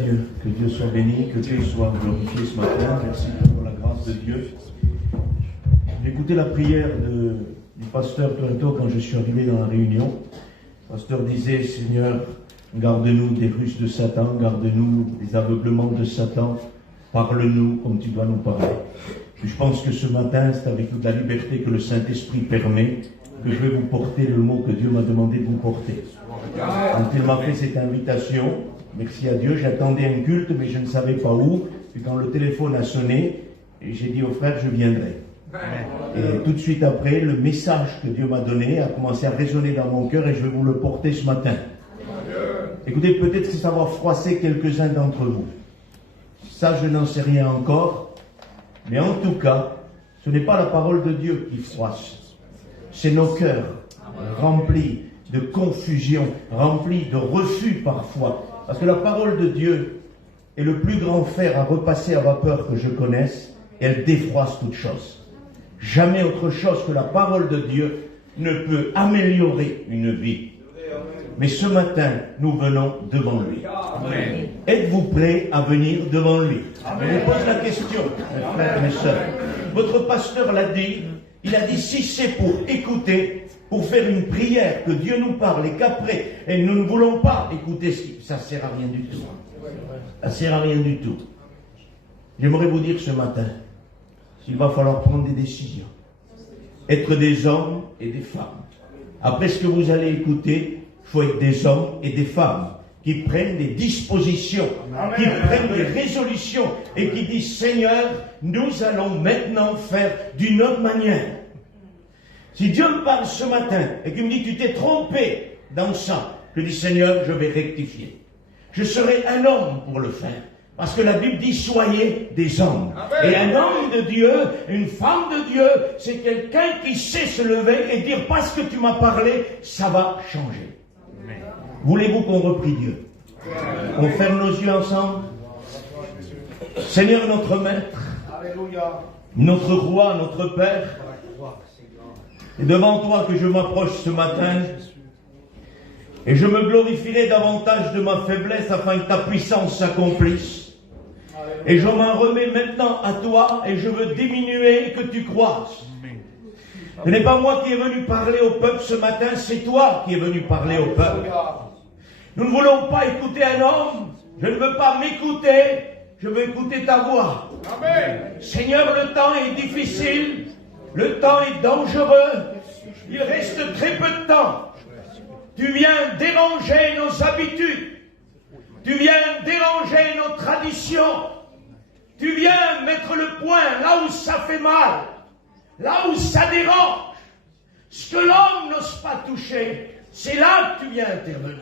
Que Dieu soit béni, que Dieu soit glorifié ce matin. Merci pour la grâce de Dieu. J'ai écouté la prière du pasteur Toronto quand je suis arrivé dans la réunion. Le pasteur disait: Seigneur, garde-nous des ruses de Satan, garde-nous des aveuglements de Satan, parle-nous comme tu dois nous parler. Et je pense que ce matin, c'est avec toute la liberté que le Saint-Esprit permet que je vais vous porter le mot que Dieu m'a demandé de vous porter. Quand il m'a fait cette invitation, merci à Dieu, j'attendais un culte, mais je ne savais pas où. Puis quand le téléphone a sonné, j'ai dit au frère, je viendrai. Et tout de suite après, le message que Dieu m'a donné a commencé à résonner dans mon cœur et je vais vous le porter ce matin. Écoutez, peut-être que ça va froisser quelques-uns d'entre vous. Ça, je n'en sais rien encore. Mais en tout cas, ce n'est pas la parole de Dieu qui froisse. C'est nos cœurs remplis de confusion, remplis de refus parfois. Parce que la parole de Dieu est le plus grand fer à repasser à vapeur que je connaisse, et elle défroisse toute chose. Jamais autre chose que la parole de Dieu ne peut améliorer une vie. Mais ce matin, nous venons devant lui. Amen. Êtes-vous prêts à venir devant lui? Amen. Je vous pose la question, mes frères et mes sœurs. Votre pasteur l'a dit, il a dit, si c'est pour écouter, pour faire une prière, que Dieu nous parle et qu'après, et nous ne voulons pas écouter, ça ne sert à rien du tout. Ça ne sert à rien du tout. J'aimerais vous dire ce matin qu'il va falloir prendre des décisions. Être des hommes et des femmes. Après ce que vous allez écouter, il faut être des hommes et des femmes qui prennent des dispositions, qui prennent des résolutions et qui disent: Seigneur, nous allons maintenant faire d'une autre manière. Si Dieu me parle ce matin et qu'il me dit: tu t'es trompé dans ça, je dis: Seigneur, je vais rectifier. Je serai un homme pour le faire. Parce que la Bible dit: soyez des hommes. Amen. Et un homme de Dieu, une femme de Dieu, c'est quelqu'un qui sait se lever et dire: parce que tu m'as parlé, ça va changer. Amen. Voulez-vous qu'on reprie Dieu? On ferme nos yeux ensemble. Seigneur notre Maître, Alléluia. Notre Roi, notre Père, c'est devant toi que je m'approche ce matin et je me glorifierai davantage de ma faiblesse afin que ta puissance s'accomplisse. Et je m'en remets maintenant à toi et je veux diminuer et que tu croisses. Ce n'est pas moi qui est venu parler au peuple ce matin, c'est toi qui es venu parler au peuple. Nous ne voulons pas écouter un homme, je ne veux pas m'écouter, je veux écouter ta voix. Amen. Seigneur, le temps est difficile, le temps est dangereux, il reste très peu de temps. Tu viens déranger nos habitudes, tu viens déranger nos traditions, tu viens mettre le point là où ça fait mal, là où ça dérange. Ce que l'homme n'ose pas toucher, c'est là que tu viens intervenir.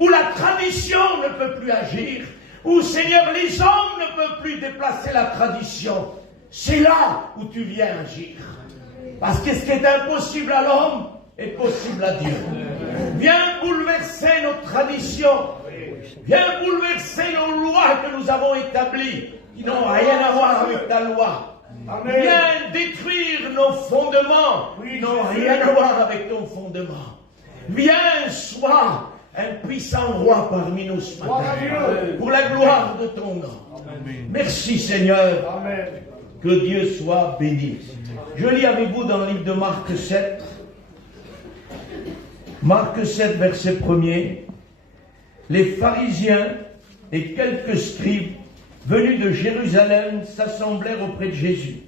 Où la tradition ne peut plus agir, où, Seigneur, les hommes ne peuvent plus déplacer la tradition, c'est là où tu viens agir. Parce que ce qui est impossible à l'homme est possible à Dieu. Viens bouleverser nos traditions, viens bouleverser nos lois que nous avons établies, qui n'ont rien à voir avec ta loi. Amen. Viens détruire nos fondements, qui n'ont rien à voir avec ton fondement. Viens, sois un puissant roi parmi nous ce matin, pour la gloire de ton nom. Amen. Merci Seigneur. Amen. Que Dieu soit béni. Je lis avec vous dans le livre de Marc 7. Marc 7, verset 1er. Les pharisiens et quelques scribes venus de Jérusalem s'assemblèrent auprès de Jésus.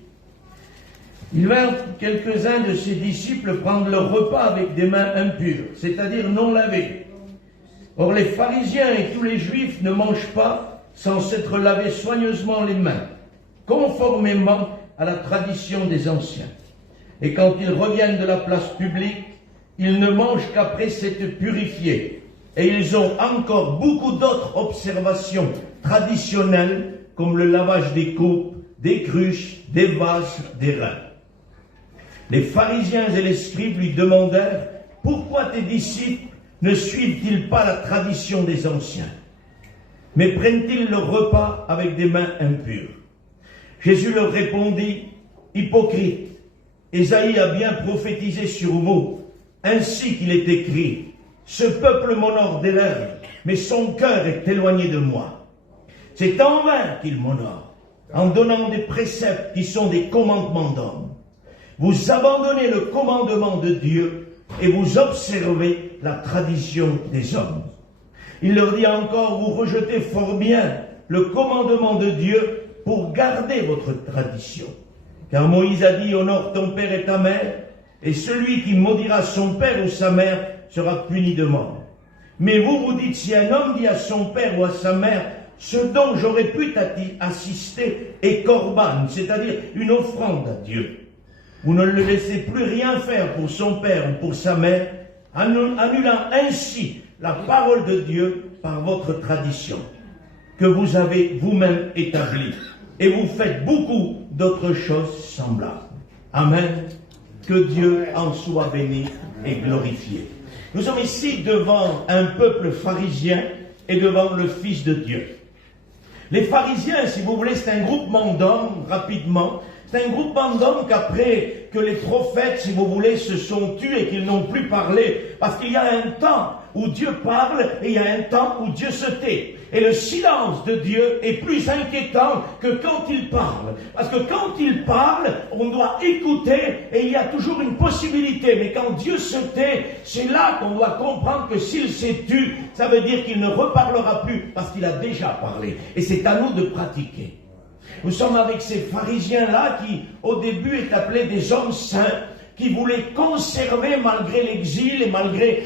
Ils vinrent quelques-uns de ses disciples prendre leur repas avec des mains impures, c'est-à-dire non lavées. Or les pharisiens et tous les juifs ne mangent pas sans s'être lavés soigneusement les mains, conformément à la tradition des anciens. Et quand ils reviennent de la place publique, ils ne mangent qu'après s'être purifiés. Et ils ont encore beaucoup d'autres observations traditionnelles, comme le lavage des coupes, des cruches, des vases, des reins. Les pharisiens et les scribes lui demandèrent: pourquoi tes disciples ne suivent-ils pas la tradition des anciens, mais prennent-ils leur repas avec des mains impures? Jésus leur répondit: hypocrite, Ésaïe a bien prophétisé sur vous, ainsi qu'il est écrit: ce peuple m'honore des lèvres, mais son cœur est éloigné de moi. C'est en vain qu'ils m'honorent, en donnant des préceptes qui sont des commandements d'hommes. Vous abandonnez le commandement de Dieu et vous observez la tradition des hommes. Il leur dit encore, vous rejetez fort bien le commandement de Dieu pour garder votre tradition. Car Moïse a dit, honore ton père et ta mère, et celui qui maudira son père ou sa mère sera puni de mort. Mais vous, vous dites, si un homme dit à son père ou à sa mère, ce dont j'aurais pu assister est corban, c'est-à-dire une offrande à Dieu. Vous ne le laissez plus rien faire pour son père ou pour sa mère, annulant ainsi la parole de Dieu par votre tradition, que vous avez vous-même établie. Et vous faites beaucoup d'autres choses semblables. Amen. Que Dieu en soit béni et glorifié. Nous sommes ici devant un peuple pharisien et devant le Fils de Dieu. Les pharisiens, si vous voulez, c'est un groupement d'hommes, rapidement. C'est un groupement d'hommes qu'après que les prophètes, si vous voulez, se sont tus et qu'ils n'ont plus parlé, parce qu'il y a un temps où Dieu parle et il y a un temps où Dieu se tait. Et le silence de Dieu est plus inquiétant que quand il parle. Parce que quand il parle, on doit écouter et il y a toujours une possibilité. Mais quand Dieu se tait, c'est là qu'on doit comprendre que s'il s'est tu, ça veut dire qu'il ne reparlera plus parce qu'il a déjà parlé. Et c'est à nous de pratiquer. Nous sommes avec ces pharisiens-là qui, au début, est appelés des hommes saints, qui voulaient conserver, malgré l'exil et malgré,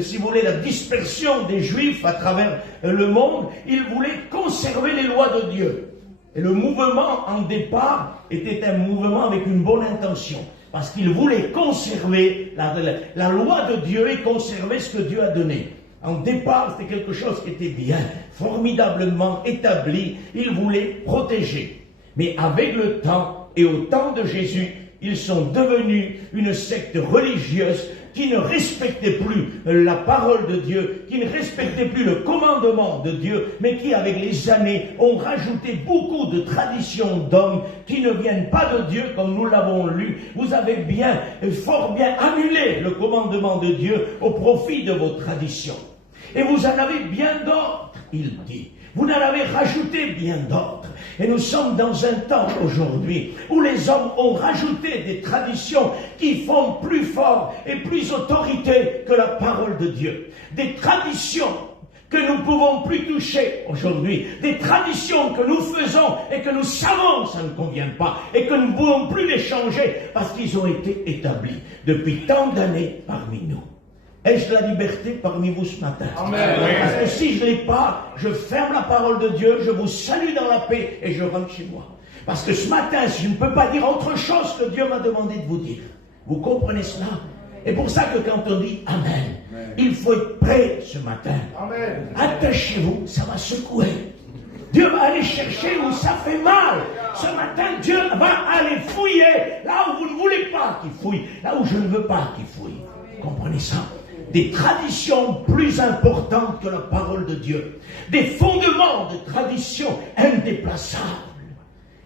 si vous voulez, la dispersion des Juifs à travers le monde, ils voulaient conserver les lois de Dieu. Et le mouvement, en départ, était un mouvement avec une bonne intention, parce qu'ils voulaient conserver la loi de Dieu et conserver ce que Dieu a donné. En départ, c'était quelque chose qui était bien, formidablement établi. Ils voulaient protéger. Mais avec le temps, et au temps de Jésus, ils sont devenus une secte religieuse qui ne respectait plus la parole de Dieu, qui ne respectait plus le commandement de Dieu, mais qui, avec les années, ont rajouté beaucoup de traditions d'hommes qui ne viennent pas de Dieu, comme nous l'avons lu. Vous avez bien, fort bien annulé le commandement de Dieu au profit de vos traditions. Et vous en avez bien d'autres, il dit. Vous en avez rajouté bien d'autres. Et nous sommes dans un temps aujourd'hui où les hommes ont rajouté des traditions qui font plus fort et plus autorité que la parole de Dieu. Des traditions que nous ne pouvons plus toucher aujourd'hui. Des traditions que nous faisons et que nous savons que ça ne convient pas et que nous ne pouvons plus les changer parce qu'ils ont été établis depuis tant d'années parmi nous. Ai-je la liberté parmi vous ce matin? Amen. Parce que si je ne l'ai pas, je ferme la parole de Dieu, je vous salue dans la paix et je rentre chez moi. Parce que ce matin, je ne peux pas dire autre chose que Dieu m'a demandé de vous dire. Vous comprenez cela? Et pour ça que quand on dit Amen, il faut être prêt ce matin. Amen. Attachez-vous, ça va secouer. Dieu va aller chercher où ça fait mal. Ce matin, Dieu va aller fouiller là où vous ne voulez pas qu'il fouille, là où je ne veux pas qu'il fouille. Vous comprenez ça? Des traditions plus importantes que la parole de Dieu. Des fondements de traditions indéplaçables.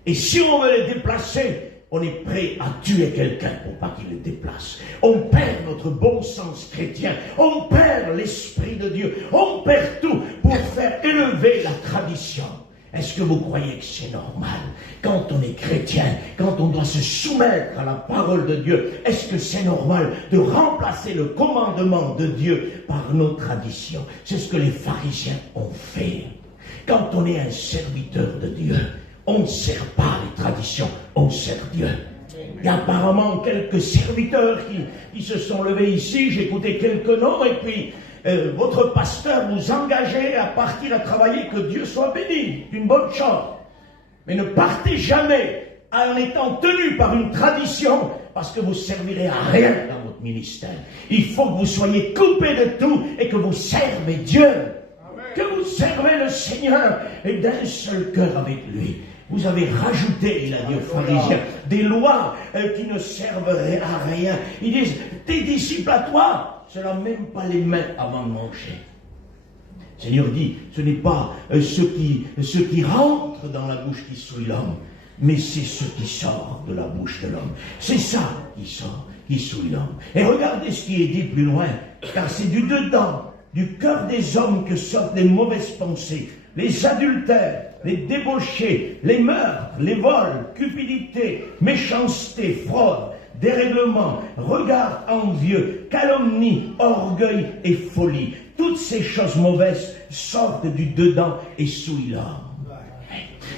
Et si on veut les déplacer, on est prêt à tuer quelqu'un pour pas qu'il le déplace. On perd notre bon sens chrétien. On perd l'Esprit de Dieu. On perd tout pour faire élever la tradition. Est-ce que vous croyez que c'est normal? Quand on est chrétien, quand on doit se soumettre à la parole de Dieu, est-ce que c'est normal de remplacer le commandement de Dieu par nos traditions? C'est ce que les pharisiens ont fait. Quand on est un serviteur de Dieu, on ne sert pas les traditions, on sert Dieu. Il y a apparemment quelques serviteurs qui se sont levés ici, j'ai écouté quelques noms, et puis votre pasteur vous engagez à partir à travailler, que Dieu soit béni, c'est une bonne chose. Mais ne partez jamais en étant tenu par une tradition, parce que vous servirez à rien dans votre ministère. Il faut que vous soyez coupés de tout et que vous servez Dieu. Amen. Que vous servez le Seigneur et d'un seul cœur avec lui. Vous avez rajouté, il a dit aux pharisiens, des lois qui ne servent à rien. Ils disent, tes disciples à toi, ne se lavent même pas les mains avant de manger. Le Seigneur dit, ce n'est pas ce qui rentre dans la bouche qui souille l'homme, mais c'est ce qui sort de la bouche de l'homme. C'est ça qui sort, qui souille l'homme. Et regardez ce qui est dit plus loin, car c'est du dedans, du cœur des hommes que sortent les mauvaises pensées, les adultères, les débauchés, les meurtres, les vols, cupidité, méchanceté, fraude, dérèglement, regard envieux, calomnie, orgueil et folie. Toutes ces choses mauvaises sortent du dedans et souillent l'homme.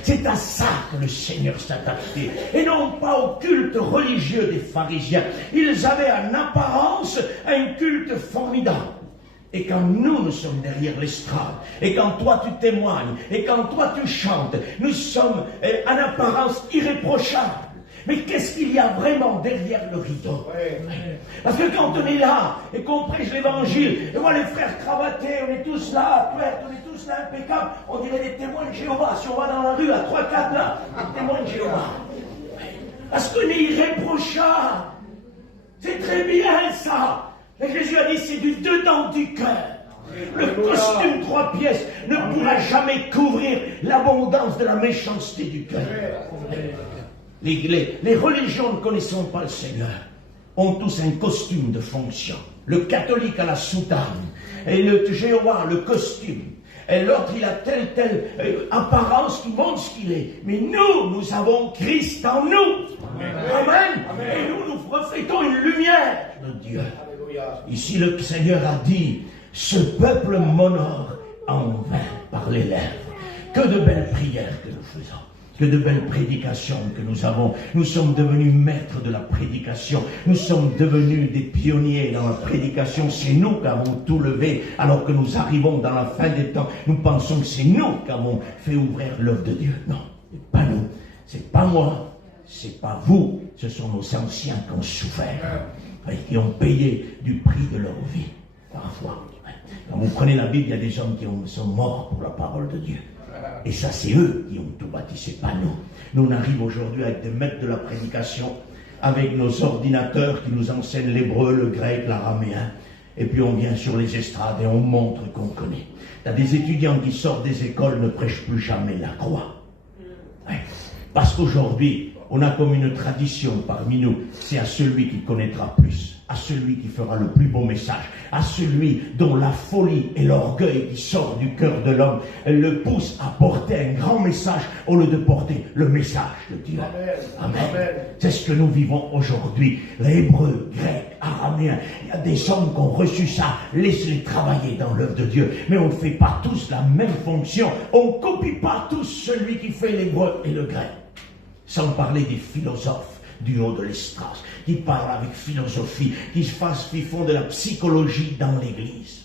C'est à ça que le Seigneur s'attaquait, et non pas au culte religieux des pharisiens. Ils avaient en apparence un culte formidable. Et quand nous sommes derrière l'estrade, et quand toi tu témoignes, et quand toi tu chantes, nous sommes en apparence irréprochables. Mais qu'est-ce qu'il y a vraiment derrière le rideau? Parce que quand on est là, et qu'on prêche l'évangile, et voit les frères cravatés, on est tous là, on est tous là impeccables, on dirait des témoins de Jéhovah. Si on va dans la rue, à 3-4 là, des témoins de Jéhovah. Parce qu'on est irréprochable. C'est très bien ça. Mais Jésus a dit, c'est du dedans du cœur. Le costume 3 pièces ne pourra jamais couvrir l'abondance de la méchanceté du cœur. Les religions ne connaissant pas le Seigneur ont tous un costume de fonction. Le catholique a la soutane, et le Jéhovah le costume, et l'autre il a telle apparence qui montre ce qu'il est. Mais nous avons Christ en nous. Amen. Et nous reflétons une lumière de Dieu. Ici le Seigneur a dit, ce peuple m'honore en vain par les lèvres. Que de belles prières que nous faisons. Que de belles prédications que nous avons. Nous sommes devenus maîtres de la prédication. Nous sommes devenus des pionniers dans la prédication. C'est nous qui avons tout levé. Alors que nous arrivons dans la fin des temps, nous pensons que c'est nous qui avons fait ouvrir l'œuvre de Dieu. Non, c'est pas nous. C'est pas moi. C'est pas vous. Ce sont nos anciens qui ont souffert. Et qui ont payé du prix de leur vie. Parfois. Quand vous prenez la Bible, il y a des hommes qui sont morts pour la parole de Dieu. Et ça, c'est eux qui ont tout bâti, c'est pas nous. Nous, on arrive aujourd'hui avec des maîtres de la prédication, avec nos ordinateurs qui nous enseignent l'hébreu, le grec, l'araméen. Et puis on vient sur les estrades et on montre qu'on connaît. Il y a des étudiants qui sortent des écoles, ne prêchent plus jamais la croix. Ouais. Parce qu'aujourd'hui, on a comme une tradition parmi nous, c'est à celui qui connaîtra plus, à celui qui fera le plus beau message, à celui dont la folie et l'orgueil qui sort du cœur de l'homme le poussent à porter un grand message au lieu de porter le message de Dieu. Amen. Amen. C'est ce que nous vivons aujourd'hui. L'hébreu, grec, araméen, il y a des hommes qui ont reçu ça, laisse-les travailler dans l'œuvre de Dieu. Mais on ne fait pas tous la même fonction, on ne copie pas tous celui qui fait l'hébreu et le grec. Sans parler des philosophes du haut de l'estrade, qui parlent avec philosophie, qui font de la psychologie dans l'église.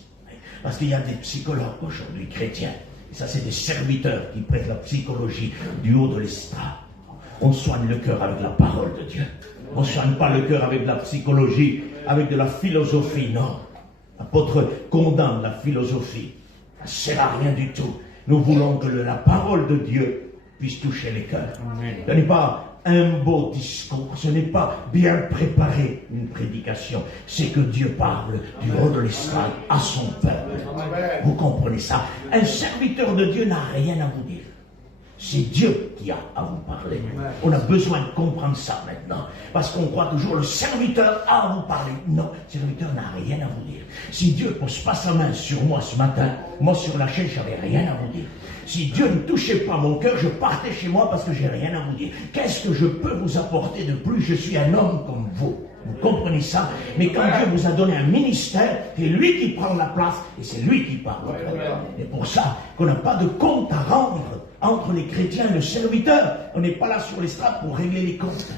Parce qu'il y a des psychologues aujourd'hui chrétiens, et ça c'est des serviteurs qui prêtent la psychologie du haut de l'estrade. On soigne le cœur avec la parole de Dieu. On ne soigne pas le cœur avec de la psychologie, avec de la philosophie, non. L'apôtre condamne la philosophie. Ça ne sert à rien du tout. Nous voulons que la parole de Dieu puisse toucher les cœurs. Ce n'est pas un beau discours, ce n'est pas bien préparé une prédication, c'est que Dieu parle du haut de l'estrade à son peuple. Vous comprenez ça? Un serviteur de Dieu n'a rien à vous dire. C'est Dieu qui a à vous parler. On a besoin de comprendre ça maintenant. Parce qu'on croit toujours le serviteur a à vous parler. Non, le serviteur n'a rien à vous dire. Si Dieu ne pose pas sa main sur moi ce matin, moi sur la chaise, je n'avais rien à vous dire. Si Dieu ne touchait pas mon cœur, je partais chez moi parce que j'ai rien à vous dire. Qu'est-ce que je peux vous apporter de plus? Je suis un homme comme vous. Vous comprenez ça? Mais quand Dieu vous a donné un ministère, c'est lui qui prend la place et c'est lui qui parle. Et pour ça qu'on n'a pas de compte à rendre entre les chrétiens et le serviteur. On n'est pas là sur l'estrade pour régler les comptes.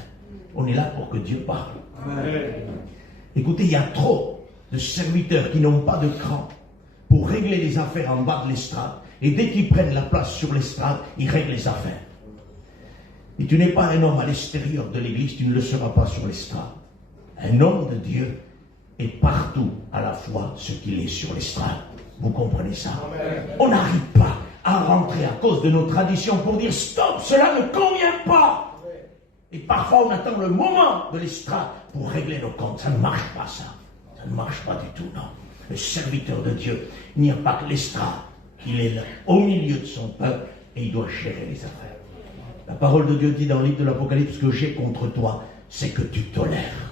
On est là pour que Dieu parle. Écoutez, il y a trop de serviteurs qui n'ont pas de cran pour régler les affaires en bas de l'estrade. Et dès qu'ils prennent la place sur l'estrade, ils règlent les affaires. Et tu n'es pas un homme à l'extérieur de l'église, tu ne le seras pas sur l'estrade. Un homme de Dieu est partout à la fois ce qu'il est sur l'estrade. Vous comprenez ça? On n'arrive pas à rentrer à cause de nos traditions pour dire stop, cela ne convient pas. Et parfois on attend le moment de l'estrade pour régler nos comptes. Ça ne marche pas ça. Ça ne marche pas du tout, non. Le serviteur de Dieu, il n'y a pas que l'estrade. Il est là, au milieu de son peuple, et il doit gérer les affaires. La parole de Dieu dit dans le livre de l'Apocalypse, ce que j'ai contre toi, c'est que tu tolères.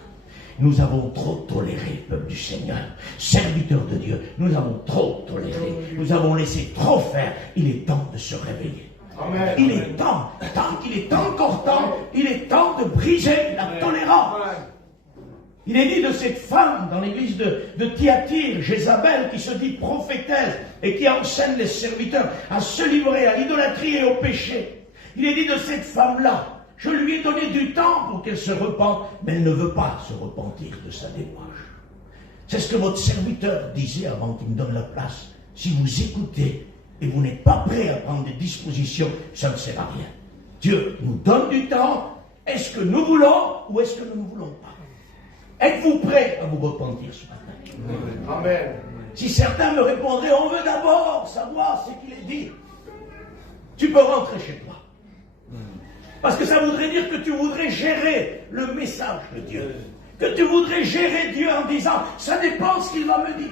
Nous avons trop toléré, peuple du Seigneur. Serviteurs de Dieu, nous avons trop toléré. Nous avons laissé trop faire. Il est temps de se réveiller. Amen. Il est temps, tant qu'il est encore temps, il est temps de briser la tolérance. Il est dit de cette femme dans l'église de Thyatire, Jézabel, qui se dit prophétesse et qui enseigne les serviteurs à se livrer à l'idolâtrie et au péché. Il est dit de cette femme-là, je lui ai donné du temps pour qu'elle se repente, mais elle ne veut pas se repentir de sa débauche. C'est ce que votre serviteur disait avant qu'il me donne la place. Si vous écoutez et vous n'êtes pas prêt à prendre des dispositions, ça ne sert à rien. Dieu nous donne du temps. Est-ce que nous voulons ou est-ce que nous ne voulons pas? Êtes-vous prêt à vous repentir ce matin? Amen. Si certains me répondraient, on veut d'abord savoir ce qu'il est dit, tu peux rentrer chez toi. Parce que ça voudrait dire que tu voudrais gérer le message de Dieu. Que tu voudrais gérer Dieu en disant, ça dépend ce qu'il va me dire.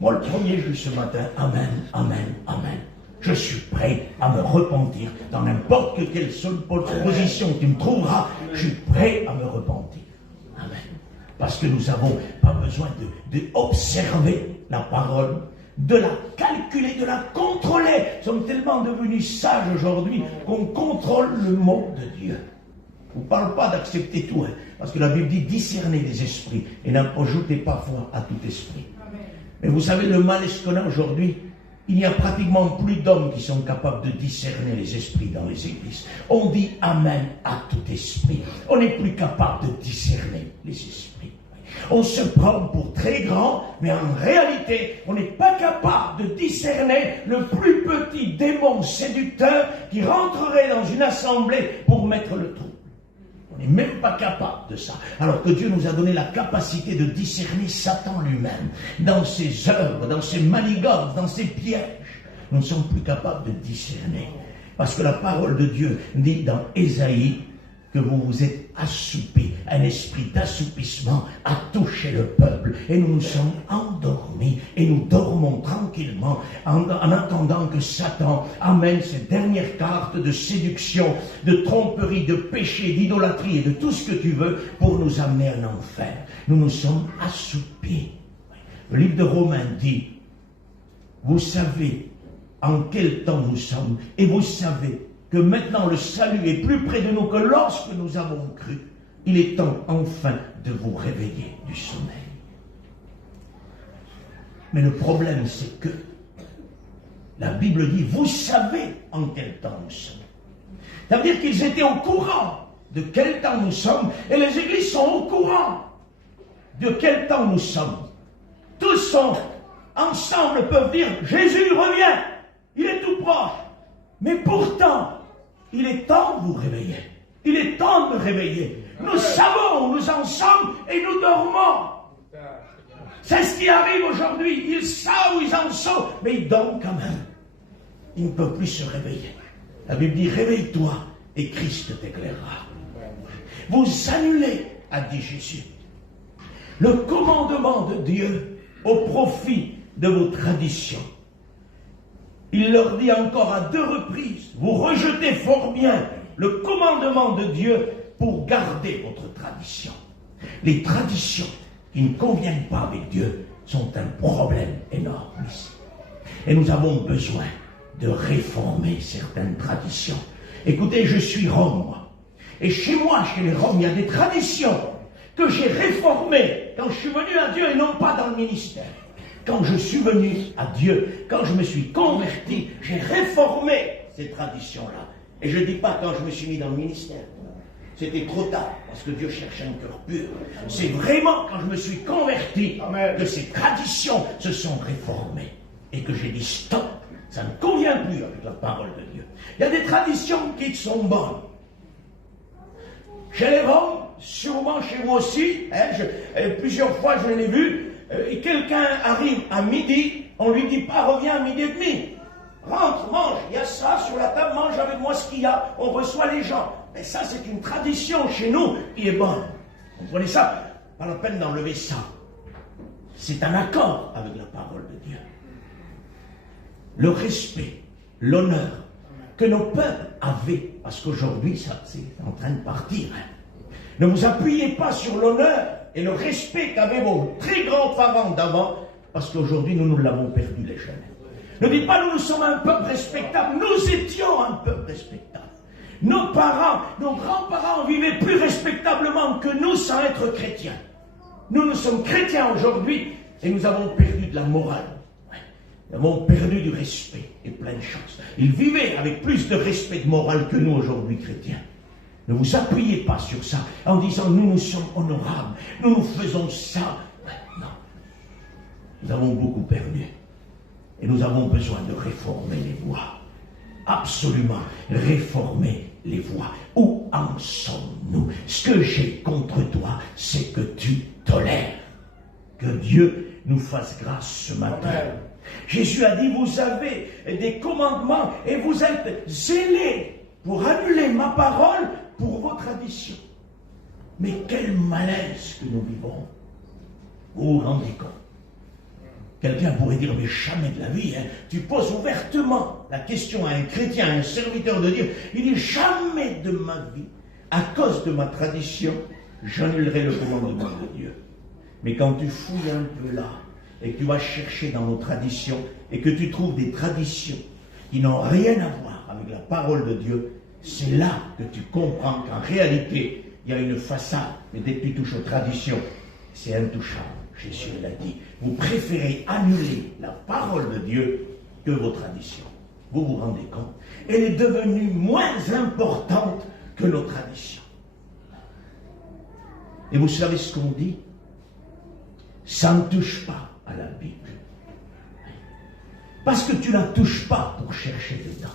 Moi, le premier, je dis ce matin, amen, amen, amen. Je suis prêt à me repentir. Dans n'importe quelle position tu me trouveras, je suis prêt à me repentir. Amen. Parce que nous n'avons pas besoin d'observer la parole, de la calculer, de la contrôler. Nous sommes tellement devenus sages aujourd'hui qu'on contrôle le mot de Dieu. Je ne vous parle pas d'accepter tout, hein, parce que la Bible dit discerner des esprits et n'ajoutez pas foi à tout esprit. Mais vous savez, le malaise qu'on a aujourd'hui, il n'y a pratiquement plus d'hommes qui sont capables de discerner les esprits dans les églises. On dit amen à tout esprit. On n'est plus capable de discerner les esprits. On se prend pour très grand, mais en réalité, on n'est pas capable de discerner le plus petit démon séducteur qui rentrerait dans une assemblée pour mettre le trou. On n'est même pas capable de ça. Alors que Dieu nous a donné la capacité de discerner Satan lui-même dans ses œuvres, dans ses manigances, dans ses pièges. Nous ne sommes plus capables de discerner. Parce que la parole de Dieu dit dans Ésaïe que vous vous êtes assoupis. Un esprit d'assoupissement a touché le peuple. Et nous nous sommes endormis. Et nous dormons tranquillement en attendant que Satan amène ses dernières cartes de séduction, de tromperie, de péché, d'idolâtrie et de tout ce que tu veux pour nous amener en enfer. Nous nous sommes assoupis. Le livre de Romains dit, vous savez en quel temps nous sommes et vous savez que maintenant le salut est plus près de nous que lorsque nous avons cru. Il est temps enfin de vous réveiller du sommeil. Mais le problème, c'est que la Bible dit, vous savez en quel temps nous sommes. Ça veut dire qu'ils étaient au courant de quel temps nous sommes, et les églises sont au courant de quel temps nous sommes. Tous sont ensemble, peuvent dire, Jésus revient, il est tout proche. Mais pourtant, il est temps de vous réveiller. Il est temps de me réveiller. Nous savons où nous en sommes et nous dormons. C'est ce qui arrive aujourd'hui. Ils savent où ils en sont, mais ils dorment quand même. Ils ne peuvent plus se réveiller. La Bible dit, réveille-toi et Christ t'éclairera. Vous annulez, a dit Jésus, le commandement de Dieu au profit de vos traditions. Il leur dit encore à 2 reprises, vous rejetez fort bien le commandement de Dieu pour garder votre tradition. Les traditions qui ne conviennent pas avec Dieu sont un problème énorme ici. Et nous avons besoin de réformer certaines traditions. Écoutez, je suis Rome, moi. Et chez moi, chez les Roms, il y a des traditions que j'ai réformées quand je suis venu à Dieu et non pas dans le ministère. Quand je suis venu à Dieu, quand je me suis converti, j'ai réformé ces traditions-là. Et je ne dis pas quand je me suis mis dans le ministère. C'était trop tard, parce que Dieu cherchait un cœur pur. C'est vraiment quand je me suis converti que ces traditions se sont réformées. Et que j'ai dit stop, ça ne convient plus avec la parole de Dieu. Il y a des traditions qui sont bonnes. Chez les Roms, sûrement chez vous aussi, plusieurs fois je l'ai vu, et quelqu'un arrive à midi, on lui dit pas reviens à midi et demi. Rentre, mange, il y a ça sur la table, mange avec moi ce qu'il y a, on reçoit les gens. Mais ça c'est une tradition chez nous qui est bonne. Vous comprenez ça? Pas la peine d'enlever ça. C'est un accord avec la parole de Dieu. Le respect, l'honneur que nos peuples avaient, parce qu'aujourd'hui ça c'est en train de partir. Ne vous appuyez pas sur l'honneur et le respect qu'avaient vos très grands-parents d'avant, parce qu'aujourd'hui, nous l'avons perdu, les jeunes. Ne dites pas, nous sommes un peuple respectable. Nous étions un peuple respectable. Nos parents, nos grands-parents vivaient plus respectablement que nous sans être chrétiens. Nous sommes chrétiens aujourd'hui et nous avons perdu de la morale. Nous avons perdu du respect et plein de choses. Ils vivaient avec plus de respect de morale que nous aujourd'hui, chrétiens. Ne vous appuyez pas sur ça en disant nous sommes honorables, nous faisons ça. Non. Nous avons beaucoup perdu. Et nous avons besoin de réformer les voies. Absolument, réformer les voies. Où en sommes-nous? Ce que j'ai contre toi, c'est que tu tolères. Que Dieu nous fasse grâce ce matin. Amen. Jésus a dit, vous avez des commandements et vous êtes zélés pour annuler ma parole pour vos traditions. Mais quel malaise que nous vivons. Vous vous rendez compte? Quelqu'un pourrait dire, mais jamais de la vie, hein. Tu poses ouvertement la question à un chrétien, à un serviteur de Dieu. Il dit, jamais de ma vie, à cause de ma tradition, j'annulerai le commandement de Dieu. Mais quand tu fouilles un peu là, et que tu vas chercher dans nos traditions, et que tu trouves des traditions qui n'ont rien à voir avec la parole de Dieu, c'est là que tu comprends qu'en réalité, il y a une façade, mais dès que tu touches aux traditions, c'est intouchable. Jésus l'a dit. Vous préférez annuler la parole de Dieu que vos traditions. Vous vous rendez compte? Elle est devenue moins importante que nos traditions. Et vous savez ce qu'on dit? Ça ne touche pas à la Bible. Parce que tu ne la touches pas pour chercher dedans.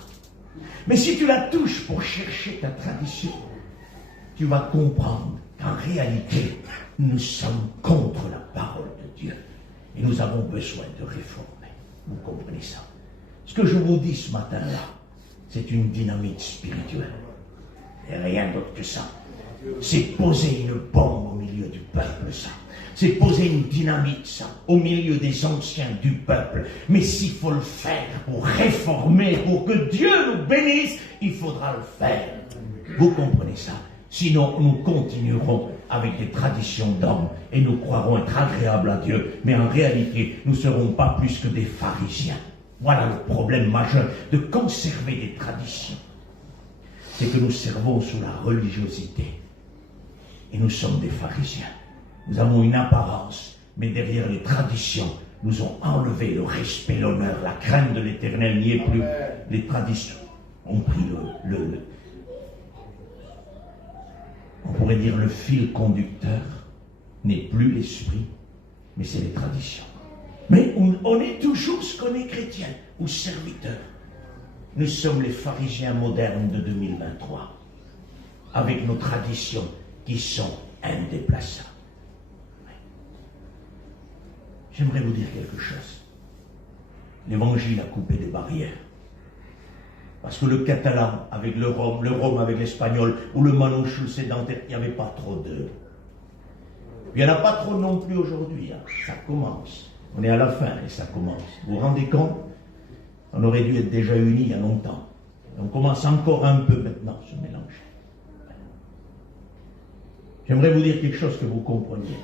Mais si tu la touches pour chercher ta tradition, tu vas comprendre qu'en réalité, nous sommes contre la parole de Dieu. Et nous avons besoin de réformer. Vous comprenez ça? Ce que je vous dis ce matin-là, c'est une dynamite spirituelle. Et rien d'autre que ça. C'est poser une bombe au milieu du peuple, ça. C'est poser une dynamite, ça, au milieu des anciens du peuple. Mais s'il faut le faire pour réformer, pour que Dieu nous bénisse, il faudra le faire. Vous comprenez ça? Sinon, nous continuerons avec des traditions d'hommes et nous croirons être agréables à Dieu. Mais en réalité, nous ne serons pas plus que des pharisiens. Voilà le problème majeur de conserver des traditions. C'est que nous servons sous la religiosité. Et nous sommes des pharisiens. Nous avons une apparence, mais derrière les traditions, nous ont enlevé le respect, l'honneur, la crainte de l'Éternel n'y est plus. Les traditions ont pris on pourrait dire le fil conducteur n'est plus l'esprit, mais c'est les traditions. Mais on est toujours ce qu'on est chrétien ou serviteur. Nous sommes les pharisiens modernes de 2023, avec nos traditions qui sont indéplaçables. J'aimerais vous dire quelque chose. L'évangile a coupé des barrières. Parce que le catalan avec le rome avec l'espagnol, ou le manouche, le sédentaire, il n'y avait pas trop d'eux. Il n'y en a pas trop non plus aujourd'hui. Hein. Ça commence. On est à la fin et ça commence. Vous vous rendez compte? On aurait dû être déjà unis il y a longtemps. On commence encore un peu maintenant, ce mélange. J'aimerais vous dire quelque chose que vous compreniez.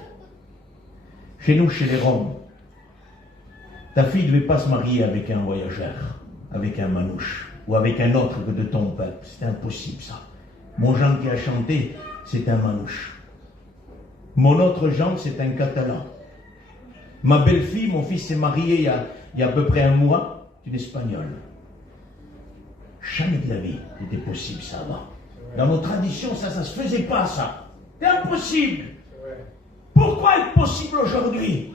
Chez nous, chez les Roms, ta fille ne devait pas se marier avec un voyageur, avec un manouche, ou avec un autre que de ton peuple. C'est impossible, ça. Mon Jean qui a chanté, c'est un manouche. Mon autre Jean, c'est un catalan. Ma belle-fille, mon fils s'est marié il y a à peu près un mois, c'est une espagnole. Jamais de la vie n'était possible, ça, avant. Dans nos traditions, ça ne se faisait pas, ça. C'est impossible. Pourquoi est-ce possible aujourd'hui?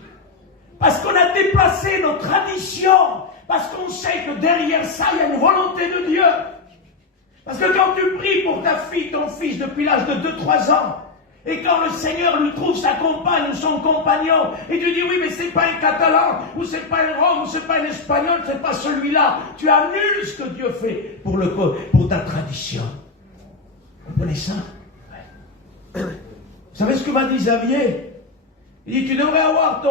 Parce qu'on a déplacé nos traditions. Parce qu'on sait que derrière ça, il y a une volonté de Dieu. Parce que quand tu pries pour ta fille, ton fils, depuis l'âge de 2-3 ans, et quand le Seigneur lui trouve sa compagne ou son compagnon, et tu dis oui, mais c'est pas un catalan, ou c'est pas un Rome, ou c'est pas un espagnol, c'est pas celui-là. Tu annules ce que Dieu fait pour ta tradition. Vous comprenez ça? Ouais. Vous savez ce que m'a dit Xavier? Il dit, tu devrais avoir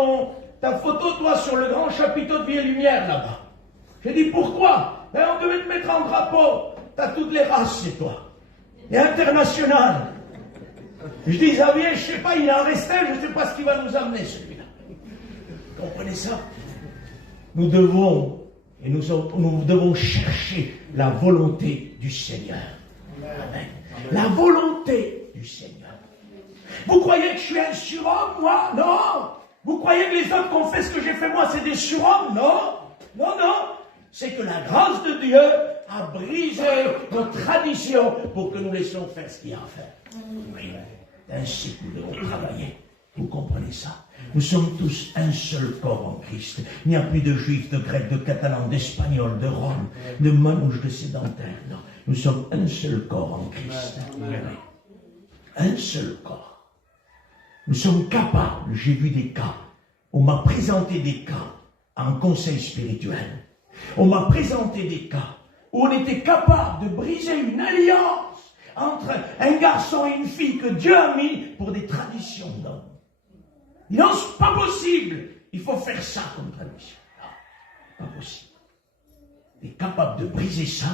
ta photo, toi, sur le grand chapiteau de Vieille Lumière, là-bas. J'ai dit, pourquoi? Ben, on devait te mettre en drapeau. T'as toutes les races chez toi. Et international. Je dis, Xavier, je sais pas, il en reste un, je sais pas ce qu'il va nous amener, celui-là. Vous comprenez ça? Nous devons chercher la volonté du Seigneur. Amen. La volonté du Seigneur. Vous croyez que je suis un surhomme, moi? Non. Vous croyez que les hommes qui ont fait ce que j'ai fait moi, c'est des surhommes? Non. Non, non. C'est que la grâce de Dieu a brisé nos traditions pour que nous laissions faire ce qu'il y a à faire. Oui. Ainsi que nous devons travailler. Vous comprenez ça? Nous sommes tous un seul corps en Christ. Il n'y a plus de juifs, de grecs, de catalans, d'espagnols, de roms, de manouches, de sédentaires. Non. Nous sommes un seul corps en Christ. Un seul corps. Nous sommes capables, j'ai vu des cas, on m'a présenté des cas en conseil spirituel. On m'a présenté des cas où on était capable de briser une alliance entre un garçon et une fille que Dieu a mis pour des traditions d'hommes. Non, c'est pas possible. Il faut faire ça comme tradition. Non, pas possible. Il est capable de briser ça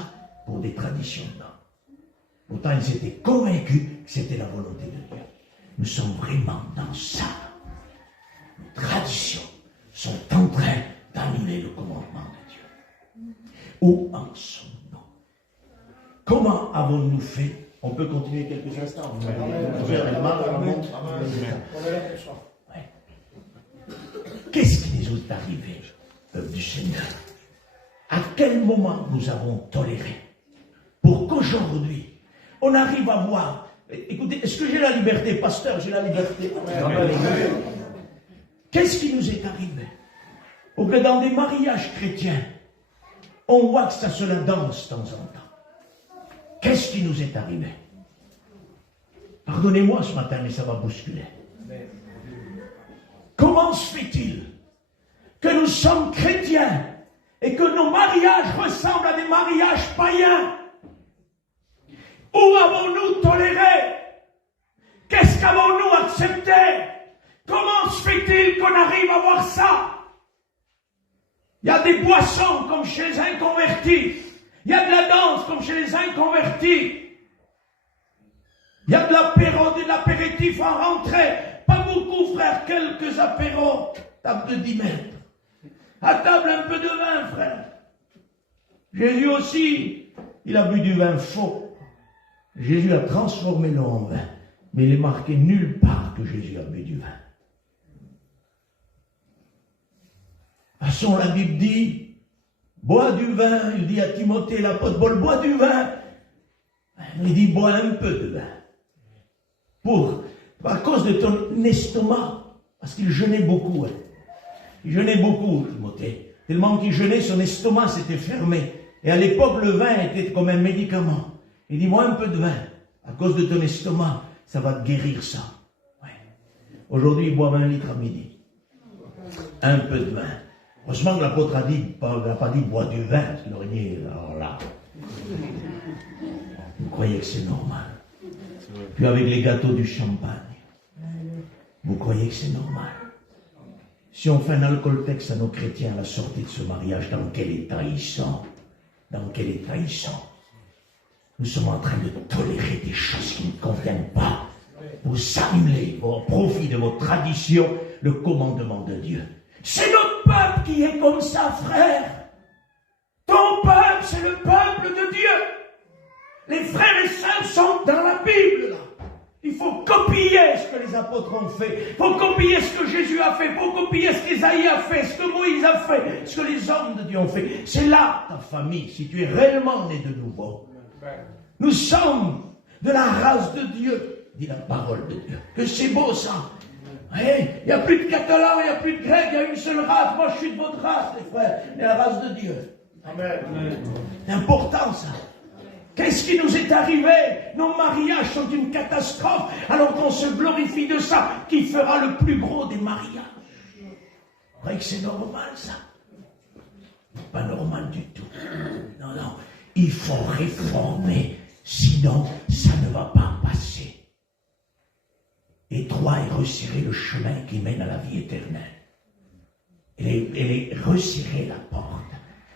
pour des traditions d'hommes. Pourtant, ils étaient convaincus que c'était la volonté de Dieu. Nous sommes vraiment dans ça. Nos traditions sont en train d'annuler le commandement de Dieu. Où en sommes-nous? Comment avons-nous fait? On peut continuer quelques instants. Qu'est-ce qui nous est arrivé, peuple du Seigneur? À quel moment nous avons toléré pour qu'aujourd'hui, on arrive à voir. Écoutez, est-ce que j'ai la liberté, pasteur? J'ai la liberté. Qu'est-ce qui nous est arrivé? Pour que dans des mariages chrétiens, on voit que ça se la danse de temps en temps. Qu'est-ce qui nous est arrivé? Pardonnez-moi ce matin, mais ça va bousculer. Comment se fait-il que nous sommes chrétiens et que nos mariages ressemblent à des mariages païens? Où avons-nous toléré? Qu'est-ce qu'avons-nous accepté? Comment se fait-il qu'on arrive à voir ça? Il y a des boissons comme chez les inconvertis. Il y a de la danse comme chez les inconvertis. Il y a de l'apéritif en rentrée. Pas beaucoup, frère, quelques apéros. Table de 10 mètres. À table, un peu de vin, frère. Jésus aussi, il a bu du vin faux. Jésus a transformé l'eau en vin. Mais il est marqué nulle part que Jésus a bu du vin. De toute façon, la Bible dit, bois du vin. Il dit à Timothée, l'apôtre Paul, bois du vin. Il dit, bois un peu de vin. À cause de ton estomac. Parce qu'il jeûnait beaucoup. Il jeûnait beaucoup, Timothée. Tellement qu'il jeûnait, son estomac s'était fermé. Et à l'époque, le vin était comme un médicament. Il dit, moi un peu de vin. À cause de ton estomac, ça va te guérir ça. Ouais. Aujourd'hui, il boit 20 litres à midi. Un peu de vin. Heureusement que l'apôtre n'a pas dit bois du vin, parce qu'il aurait dit, alors là. Vous croyez que c'est normal? Puis avec les gâteaux du champagne. Vous croyez que c'est normal? Si on fait un alcool texte à nos chrétiens à la sortie de ce mariage, dans quel état ils sont? Dans quel état ils sont? Nous sommes en train de tolérer des choses qui ne conviennent pas. Vous annulez au profit de vos traditions le commandement de Dieu. C'est notre peuple qui est comme ça, frère. Ton peuple, c'est le peuple de Dieu. Les frères et sœurs sont dans la Bible, là. Il faut copier ce que les apôtres ont fait. Il faut copier ce que Jésus a fait. Il faut copier ce qu'Ésaïe a fait, ce que Moïse a fait, ce que les hommes de Dieu ont fait. C'est là ta famille, si tu es réellement né de nouveau. Nous sommes de la race de Dieu, dit la parole de Dieu. Que c'est beau ça. Il n'y a plus de Catalans, il n'y a plus de Grecs, il y a une seule race. Moi je suis de votre race, les frères, la race de Dieu. Amen. C'est important ça. Qu'est-ce qui nous est arrivé? Nos mariages sont une catastrophe, alors qu'on se glorifie de ça, qui fera le plus gros des mariages. Vous croyez que c'est normal ça? Pas normal du tout. Non, non. Il faut réformer, sinon ça ne va pas passer. Étroit et resserré le chemin qui mène à la vie éternelle. Et resserrer la porte.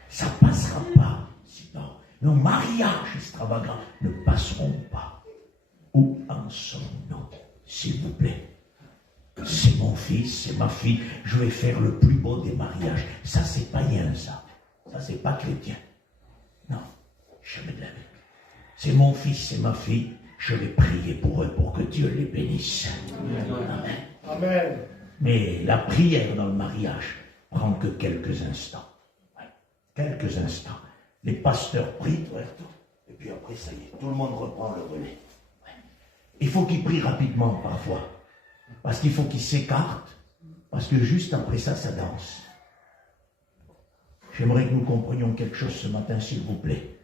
Ça ne passera pas, sinon nos mariages extravagants ne passeront pas. Où en sommes-nous? s'il vous plaît. C'est mon fils, c'est ma fille, je vais faire le plus beau des mariages. Ça, c'est païen, ça. Ça, c'est pas chrétien. Non, jamais de la vie. C'est mon fils, c'est ma fille, je vais prier pour eux, pour que Dieu les bénisse. Amen. Amen. Mais la prière dans le mariage prend que quelques instants. Ouais. Quelques instants. Les pasteurs prient, et puis après, ça y est, tout le monde reprend le relais. Ouais. Il faut qu'ils prient rapidement, parfois. Parce qu'il faut qu'ils s'écartent, parce que juste après ça, ça danse. J'aimerais que nous comprenions quelque chose ce matin, s'il vous plaît.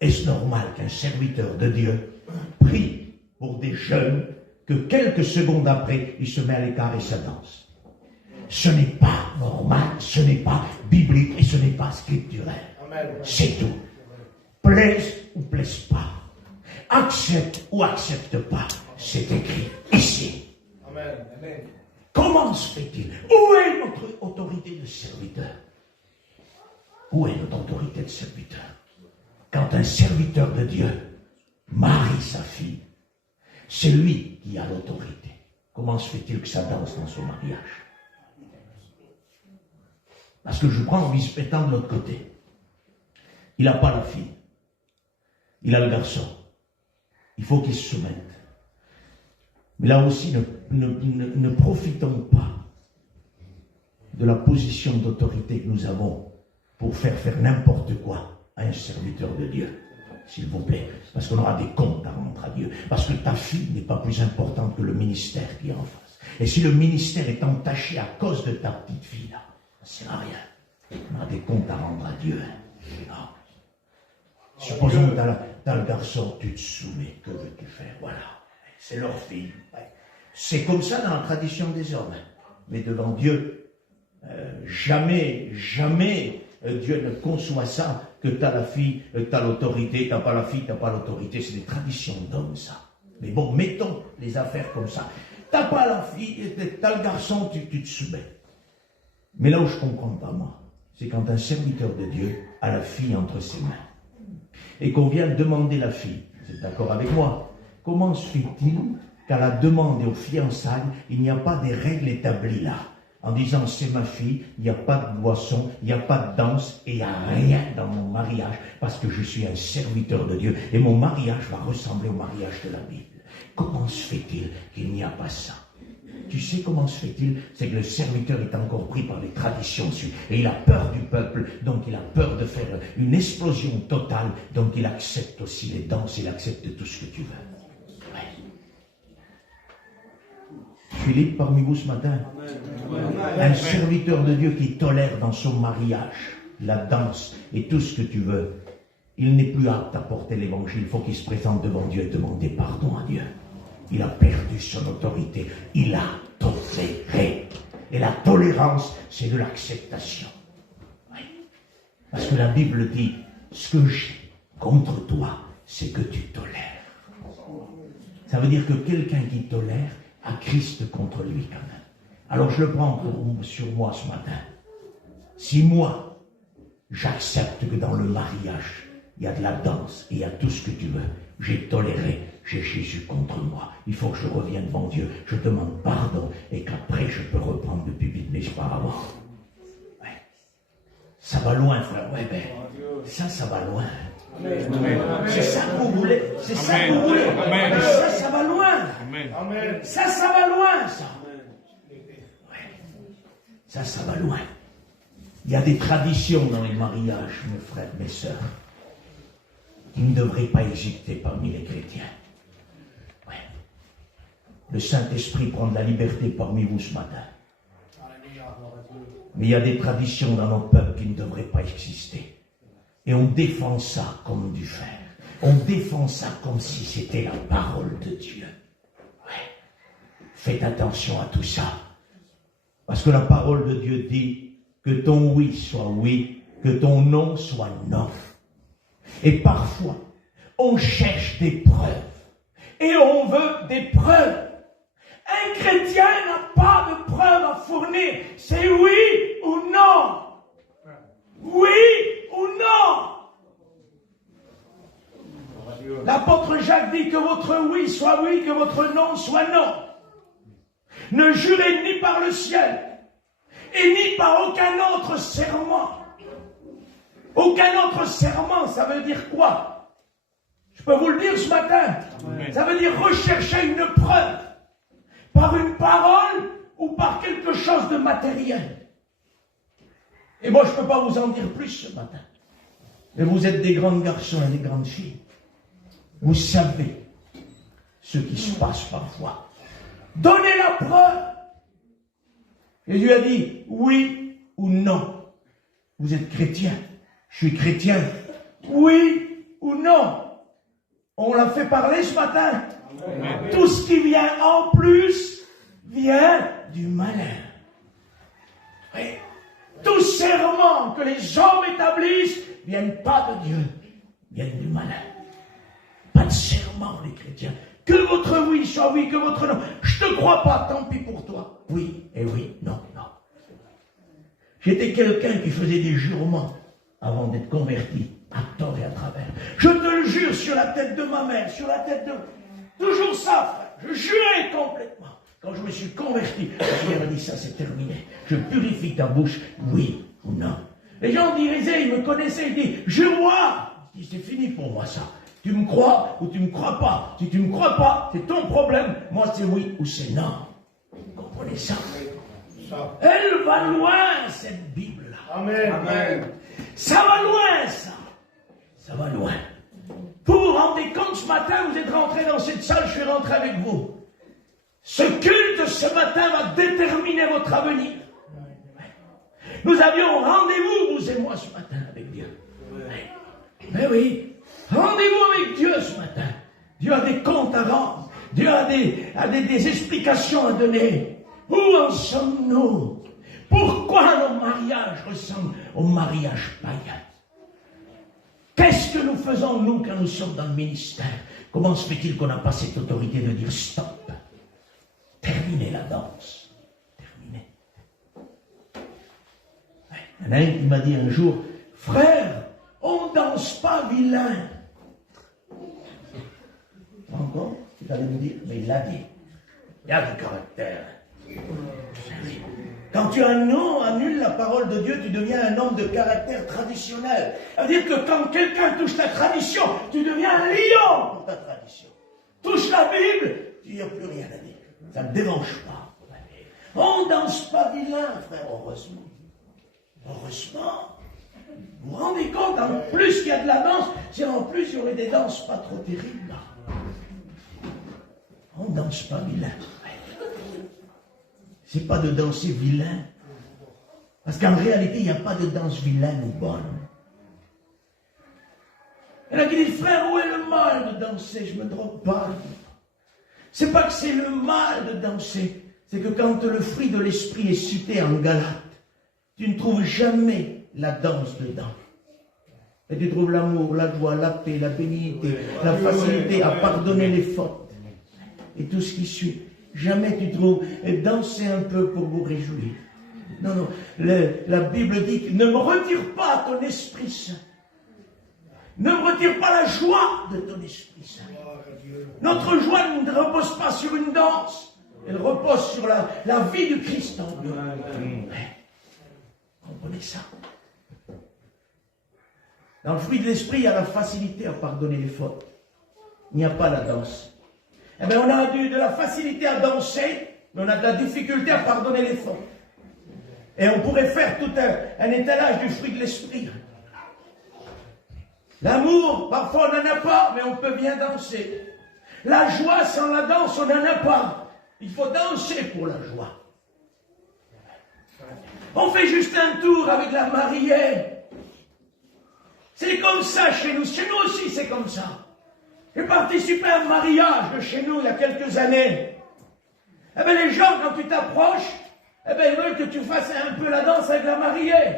Est-ce normal qu'un serviteur de Dieu prie pour des jeunes que quelques secondes après, il se met à l'écart et ça danse? Ce n'est pas normal, ce n'est pas biblique et ce n'est pas scripturel. C'est tout. Plaise ou plaise pas. Accepte ou accepte pas. C'est écrit ici. Amen. Comment se fait-il? Où est notre autorité de serviteur? Où est notre autorité de serviteur? Quand un serviteur de Dieu marie sa fille, c'est lui qui a l'autorité. Comment se fait-il que ça danse dans son mariage? Parce que je prends étant de l'autre côté. Il n'a pas la fille. Il a le garçon. Il faut qu'il se soumette. Mais là aussi, ne profitons pas de la position d'autorité que nous avons pour faire n'importe quoi à un serviteur de Dieu, s'il vous plaît. Parce qu'on aura des comptes à rendre à Dieu. Parce que ta fille n'est pas plus importante que le ministère qui est en face. Et si le ministère est entaché à cause de ta petite fille, là, ça ne sert à rien. On a des comptes à rendre à Dieu. Non. Supposons que t'as le garçon, tu te soumets, que veux-tu faire? Voilà. C'est leur fille. C'est comme ça dans la tradition des hommes. Mais devant Dieu, jamais Dieu ne conçoit ça, que tu as la fille, tu as l'autorité, tu n'as pas la fille, tu n'as pas l'autorité. C'est des traditions d'hommes, ça. Mais bon, mettons les affaires comme ça. Tu n'as pas la fille, tu as le garçon, tu te soumets. Mais là où je ne comprends pas, moi, c'est quand un serviteur de Dieu a la fille entre ses mains. Et qu'on vient demander la fille. Vous êtes d'accord avec moi? Comment se fait-il qu'à la demande et aux fiançailles, il n'y a pas des règles établies là? En disant, c'est ma fille, il n'y a pas de boisson, il n'y a pas de danse, et il n'y a rien dans mon mariage, parce que je suis un serviteur de Dieu, et mon mariage va ressembler au mariage de la Bible. Comment se fait-il qu'il n'y a pas ça? Tu sais comment se fait-il? C'est que le serviteur est encore pris par les traditions, et il a peur du peuple, donc il a peur de faire une explosion totale, donc il accepte aussi les danses, il accepte tout ce que tu veux. Ouais. Philippe, parmi vous ce matin, un serviteur de Dieu qui tolère dans son mariage la danse et tout ce que tu veux, il n'est plus apte à porter l'évangile. Il faut qu'il se présente devant Dieu et demander pardon à Dieu. Il a perdu son autorité. Il a toléré. Et la tolérance, c'est de l'acceptation. Oui. Parce que la Bible dit, ce que j'ai contre toi, c'est que tu tolères. Ça veut dire que quelqu'un qui tolère a Christ contre lui quand même. Alors je le prends sur moi ce matin. Si moi, j'accepte que dans le mariage, il y a de la danse et il y a tout ce que tu veux, j'ai toléré, j'ai Jésus contre moi. Il faut que je revienne devant Dieu, je demande pardon et qu'après je peux reprendre le pupitre, mais pas avant. Ouais. Ça va loin, frère. Ouais, ben, ça va loin. C'est ça que vous voulez. C'est ça que vous voulez. Ça va loin. Amen. Ça va loin, ça. Ouais. Ça va loin. Il y a des traditions dans les mariages, mes frères, mes sœurs, qui ne devraient pas exister parmi les chrétiens. Ouais. Le Saint-Esprit prend de la liberté parmi vous ce matin. Mais il y a des traditions dans nos peuples qui ne devraient pas exister. Et on défend ça comme du fer. On défend ça comme si c'était la parole de Dieu. Ouais. Faites attention à tout ça. Parce que la parole de Dieu dit que ton oui soit oui, que ton non soit non. Et parfois, on cherche des preuves. Et on veut des preuves. Un chrétien n'a pas de preuves à fournir. C'est oui ou non. Oui ou non. L'apôtre Jacques dit que votre oui soit oui, que votre non soit non. Ne jurez ni par le ciel, et ni par aucun autre serment. Aucun autre serment, ça veut dire quoi? Je peux vous le dire ce matin. Amen. Ça veut dire rechercher une preuve par une parole ou par quelque chose de matériel. Et moi, je ne peux pas vous en dire plus ce matin. Mais vous êtes des grands garçons et des grandes filles. Vous savez ce qui se passe parfois. Donnez la preuve. Jésus a dit oui ou non. Vous êtes chrétien. Je suis chrétien. Oui ou non. On l'a fait parler ce matin. Amen. Tout ce qui vient en plus vient du malheur. Oui. Tout serment que les hommes établissent ne viennent pas de Dieu, viennent du malheur. Pas de serment, les chrétiens. Que votre oui soit oui, que votre non. Je te crois pas, tant pis pour toi. Oui et oui, non, non. J'étais quelqu'un qui faisait des jurements avant d'être converti, à tort et à travers. Je te le jure sur la tête de ma mère, sur la tête de... Toujours ça, frère. Je jurais complètement. Quand je me suis converti, le Seigneur m'a dit, ça c'est terminé. Je purifie ta bouche, oui ou non. Les gens disaient, ils me connaissaient, ils disaient, jure-moi. Je dis, c'est fini pour moi ça. Tu me crois ou tu me crois pas. Si tu me crois pas, c'est ton problème. Moi c'est oui ou c'est non. Vous comprenez ça? Elle va loin, cette Bible-là. Amen. Amen. Ça va loin, ça. Ça va loin. Vous vous rendez compte, ce matin, vous êtes rentré dans cette salle, je suis rentré avec vous. Ce culte, ce matin, va déterminer votre avenir. Nous avions rendez-vous, vous et moi, ce matin, avec Dieu. Mais oui, rendez-vous avec Dieu ce matin. Dieu a des comptes à rendre. Dieu a des explications à donner. Où en sommes-nous? Pourquoi nos mariages ressemblent aux mariages païens? Qu'est-ce que nous faisons, nous, quand nous sommes dans le ministère? Comment se fait-il qu'on n'a pas cette autorité de dire stop? Terminez la danse. Terminez. Il y en a un qui m'a dit un jour, frère, on ne danse pas vilain. Encore? Il allait me dire, mais il l'a dit. Il y a du caractère. Quand tu annules la parole de Dieu, tu deviens un homme de caractère traditionnel. C'est-à-dire que quand quelqu'un touche ta tradition, tu deviens un lion pour ta tradition. Touche la Bible, tu n'y as plus rien à dire. Ça ne me dérange pas. On ne danse pas vilain, frère, heureusement. Heureusement. Vous vous rendez compte, en plus qu'il y a de la danse, c'est en plus il y aurait des danses pas trop terribles. On ne danse pas vilain. C'est pas de danser vilain. Parce qu'en réalité, il n'y a pas de danse vilaine ou bonne. Il y en a qui disent, frère, où est le mal de danser? Je ne me drogue pas. C'est pas que c'est le mal de danser. C'est que quand le fruit de l'esprit est cité en Galate, tu ne trouves jamais la danse dedans. Et tu trouves l'amour, la joie, la paix, la bénignité, la facilité à pardonner les fautes. Et tout ce qui suit. Jamais tu trouves danser un peu pour vous réjouir. Non, non. La Bible dit, ne me retire pas ton Esprit Saint. Ne me retire pas la joie de ton Esprit Saint. Notre joie ne repose pas sur une danse. Elle repose sur la vie du Christ en nous. Comprenez ça? Dans le fruit de l'esprit, il y a la facilité à pardonner les fautes. Il n'y a pas la danse. Eh bien, on a de la facilité à danser, mais on a de la difficulté à pardonner les fautes. Et on pourrait faire tout un étalage du fruit de l'esprit. L'amour, parfois on n'en a pas, mais on peut bien danser. La joie, sans la danse, on n'en a pas. Il faut danser pour la joie. On fait juste un tour avec la mariée. C'est comme ça chez nous. Chez nous aussi, c'est comme ça. J'ai participé à un mariage de chez nous il y a quelques années. Eh bien, les gens, quand tu t'approches, eh bien, ils veulent que tu fasses un peu la danse avec la mariée.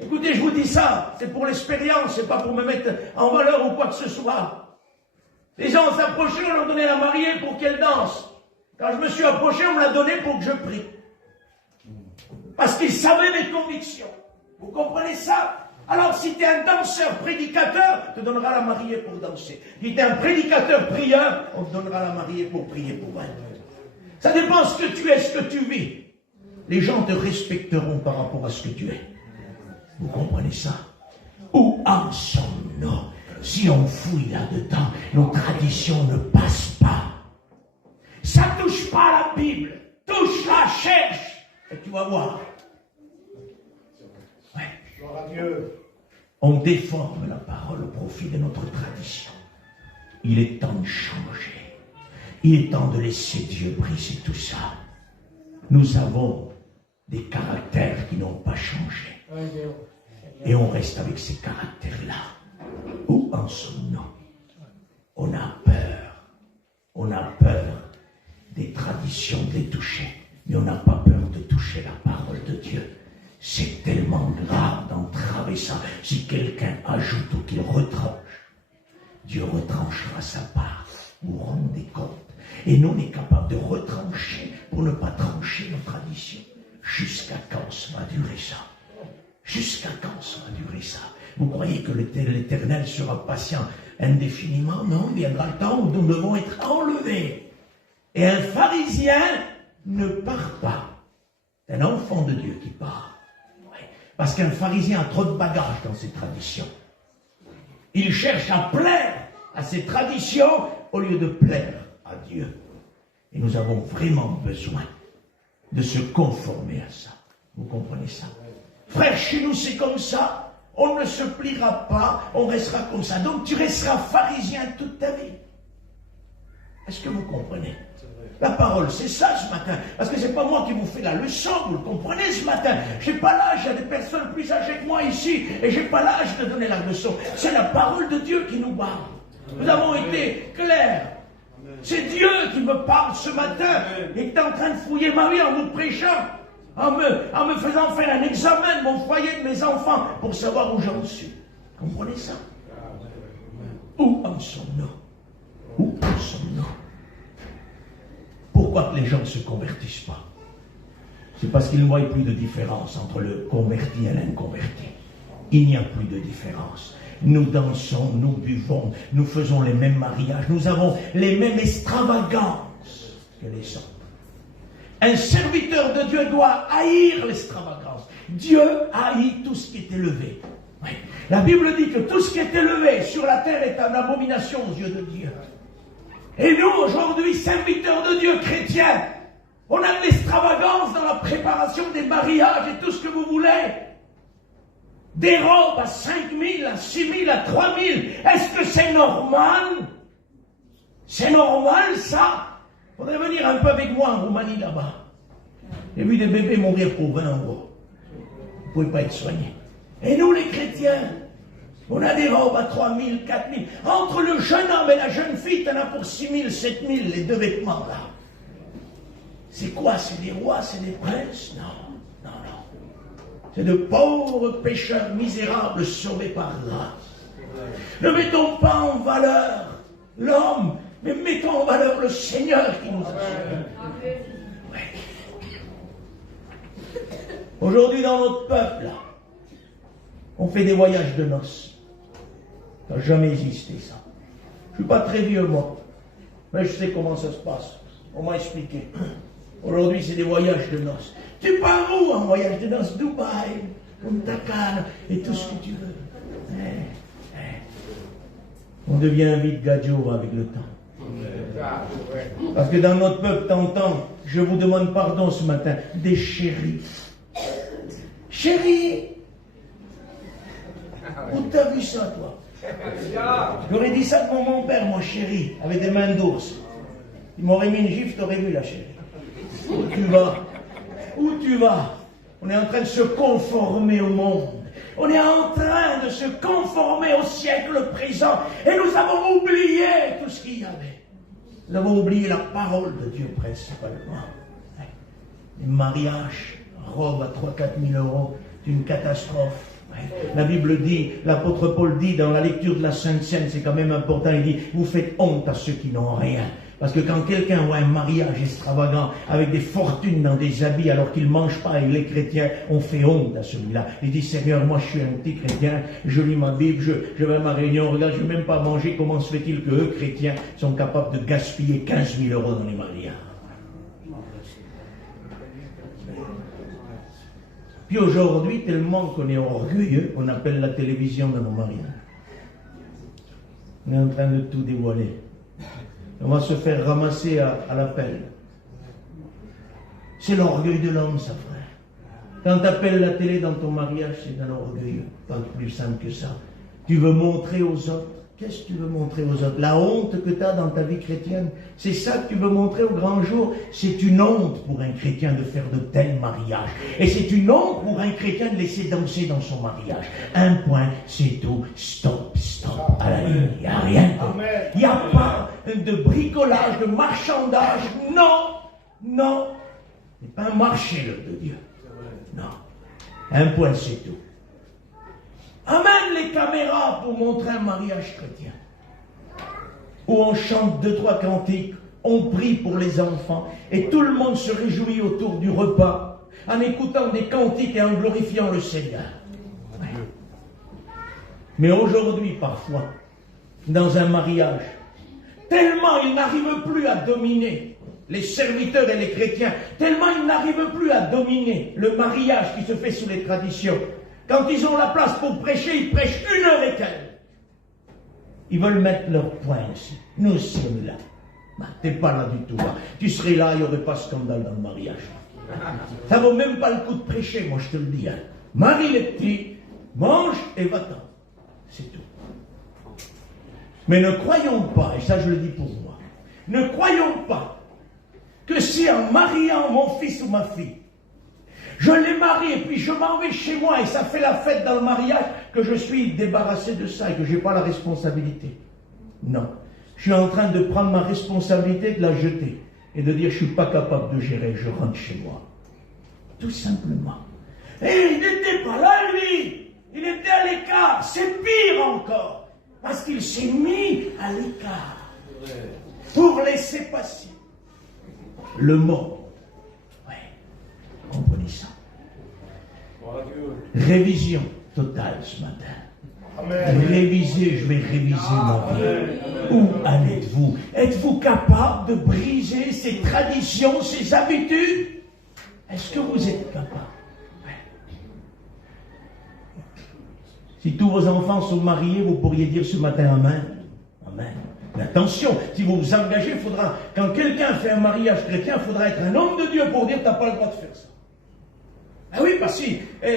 Écoutez, je vous dis ça, c'est pour l'expérience, c'est pas pour me mettre en valeur ou quoi que ce soit. Les gens s'approchaient, on leur donnait la mariée pour qu'elle danse. Quand je me suis approché, on me l'a donnée pour que je prie. Parce qu'ils savaient mes convictions. Vous comprenez ça? Alors, si tu es un danseur prédicateur, on te donnera la mariée pour danser. Si tu es un prédicateur prieur, on te donnera la mariée pour prier pour elle. Ça dépend ce que tu es, ce que tu vis. Les gens te respecteront par rapport à ce que tu es. Vous comprenez ça? Où en sommes-nous? Si on fouille là-dedans, nos traditions ne passent pas. Ça ne touche pas à la Bible. Touche-la, cherche, et tu vas voir. Ouais. Gloire à Dieu. On déforme la parole au profit de notre tradition. Il est temps de changer. Il est temps de laisser Dieu briser tout ça. Nous avons des caractères qui n'ont pas changé. Et on reste avec ces caractères-là. Où en sommes-nous? On a peur. On a peur des traditions, de les toucher. Mais on n'a pas peur de toucher la parole de Dieu. C'est tellement grave d'entraver ça. Si quelqu'un ajoute ou qu'il retranche, Dieu retranchera sa part. Vous vous rendez compte? Et nous, on est capable de retrancher pour ne pas trancher nos traditions. Jusqu'à quand ça va durer ça? Jusqu'à quand ça va durer ça? Vous croyez que l'Éternel sera patient indéfiniment? Non, il viendra le temps où nous devons être enlevés. Et un pharisien ne part pas. C'est un enfant de Dieu qui part. Ouais. Parce qu'un pharisien a trop de bagages dans ses traditions. Il cherche à plaire à ses traditions au lieu de plaire à Dieu. Et nous avons vraiment besoin de se conformer à ça. Vous comprenez ça? Frère, chez nous c'est comme ça. On ne se pliera pas, on restera comme ça. Donc tu resteras pharisien toute ta vie. Est-ce que vous comprenez? La parole, c'est ça ce matin. Parce que c'est pas moi qui vous fais la leçon, vous le comprenez ce matin. J'ai pas l'âge, il y a des personnes plus âgées que moi ici, et j'ai pas l'âge de donner la leçon. C'est la parole de Dieu qui nous parle. Nous avons été clairs. C'est Dieu qui me parle ce matin, et qui est en train de fouiller ma vie en vous prêchant, en me faisant faire un examen de mon foyer, de mes enfants, pour savoir où j'en suis. Comprenez ça? Où en sommes-nous? Où en sommes-nous? Pourquoi les gens ne se convertissent pas? C'est parce qu'ils ne voient plus de différence entre le converti et l'inconverti. Il n'y a plus de différence. Nous dansons, nous buvons, nous faisons les mêmes mariages, nous avons les mêmes extravagances que les autres. Un serviteur de Dieu doit haïr l'extravagance. Dieu haït tout ce qui est élevé. Oui. La Bible dit que tout ce qui est élevé sur la terre est une abomination aux yeux de Dieu. Et nous, aujourd'hui, serviteurs de Dieu chrétiens, on a de l'extravagance dans la préparation des mariages et tout ce que vous voulez. Des robes à 5 000, à 6 000, à 3 000. Est-ce que c'est normal? C'est normal, ça? Il faudrait venir un peu avec moi en Roumanie, là-bas. J'ai vu des bébés mourir pour 20 euros. Vous ne pouvez pas être soignés. Et nous, les chrétiens, on a des robes à 3 000, 4 000. Entre le jeune homme et la jeune fille, t'en as pour 6 000, 7 000, les deux vêtements, là. C'est quoi? C'est des rois, c'est des princes? Non. C'est de pauvres pécheurs misérables sauvés par grâce. Ne mettons pas en valeur l'homme, mais mettons en valeur le Seigneur qui nous a sauvés. Ouais. Aujourd'hui, dans notre peuple, là, on fait des voyages de noces. Ça n'a jamais existé, ça. Je ne suis pas très vieux, moi. Mais je sais comment ça se passe. On m'a expliqué. Aujourd'hui, c'est des voyages de noces. Tu pars où en voyage de noces? Dubaï, Punta Cana, et tout ce que tu veux. On devient vite gadjo avec le temps. Parce que dans notre peuple, t'entends, je vous demande pardon ce matin, des chéris. Chérie! Où t'as vu ça, toi? J'aurais dit ça de mon père, mon chéri, avec des mains d'ours. Il m'aurait mis une gifle, t'aurais vu la chérie. Où tu vas? Où tu vas? On est en train de se conformer au monde. On est en train de se conformer au siècle présent. Et nous avons oublié tout ce qu'il y avait. Nous avons oublié la parole de Dieu principalement. Les mariages, robes à 3 000 à 4 000 euros, c'est une catastrophe. La Bible dit, l'apôtre Paul dit dans la lecture de la Sainte Seine, c'est quand même important, il dit, vous faites honte à ceux qui n'ont rien. Parce que quand quelqu'un voit un mariage extravagant avec des fortunes dans des habits alors qu'il ne mange pas et les chrétiens, on fait honte à celui-là. Il dit, Seigneur, moi je suis un petit chrétien, je lis ma Bible, je vais à ma réunion, regarde, je ne vais même pas manger, comment se fait-il que eux, chrétiens, sont capables de gaspiller 15 000 euros dans les mariages? Puis aujourd'hui, tellement qu'on est orgueilleux, on appelle la télévision dans nos mariages. On est en train de tout dévoiler. On va se faire ramasser à l'appel. C'est l'orgueil de l'homme, ça, frère. Quand tu appelles la télé dans ton mariage, c'est un orgueil. Pas plus simple que ça. Tu veux montrer aux autres. Qu'est-ce que tu veux montrer aux autres? La honte que tu as dans ta vie chrétienne. C'est ça que tu veux montrer au grand jour. C'est une honte pour un chrétien de faire de tels mariages. Et c'est une honte pour un chrétien de laisser danser dans son mariage. Un point, c'est tout. Stop, stop. À la ligne, il n'y a rien. Il n'y a pas de bricolage, de marchandage. Non, non. Ce n'est pas un marché, l'œuvre de Dieu. Non. Un point, c'est tout. Amène les caméras pour montrer un mariage chrétien. Où on chante 2-3 cantiques, on prie pour les enfants, et tout le monde se réjouit autour du repas, en écoutant des cantiques et en glorifiant le Seigneur. Ouais. Mais aujourd'hui, parfois, dans un mariage, tellement ils n'arrivent plus à dominer les serviteurs et les chrétiens, tellement ils n'arrivent plus à dominer le mariage qui se fait sous les traditions. Quand ils ont la place pour prêcher, ils prêchent 1 heure et quelques. Ils veulent mettre leur point ici. Nous aussi, on est là. Ben, t'es pas là du tout. Là. Tu serais là, il n'y aurait pas de scandale dans le mariage. Ça vaut même pas le coup de prêcher, moi je te le dis. Hein. Marie les petits, mange et va-t'en. C'est tout. Mais ne croyons pas, et ça je le dis pour moi, ne croyons pas que si en mariant mon fils ou ma fille, je l'ai marié et puis je m'en vais chez moi et ça fait la fête dans le mariage, que je suis débarrassé de ça et que je n'ai pas la responsabilité. Non. Je suis en train de prendre ma responsabilité, de la jeter et de dire je ne suis pas capable de gérer, je rentre chez moi. Tout simplement. Et il n'était pas là, lui. Il était à l'écart. C'est pire encore. Parce qu'il s'est mis à l'écart pour laisser passer le mot. Comprenez ça. Révision totale ce matin. Amen. Révisez, je vais réviser ma vie. Où en êtes-vous? Êtes-vous capable de briser ces traditions, ces habitudes? Est-ce que vous êtes capable? Si tous vos enfants sont mariés, vous pourriez dire ce matin Amen. Amen. Mais attention, si vous vous engagez, il faudra, quand quelqu'un fait un mariage chrétien, il faudra être un homme de Dieu pour dire tu n'as pas le droit de faire ça. Ah oui, parce que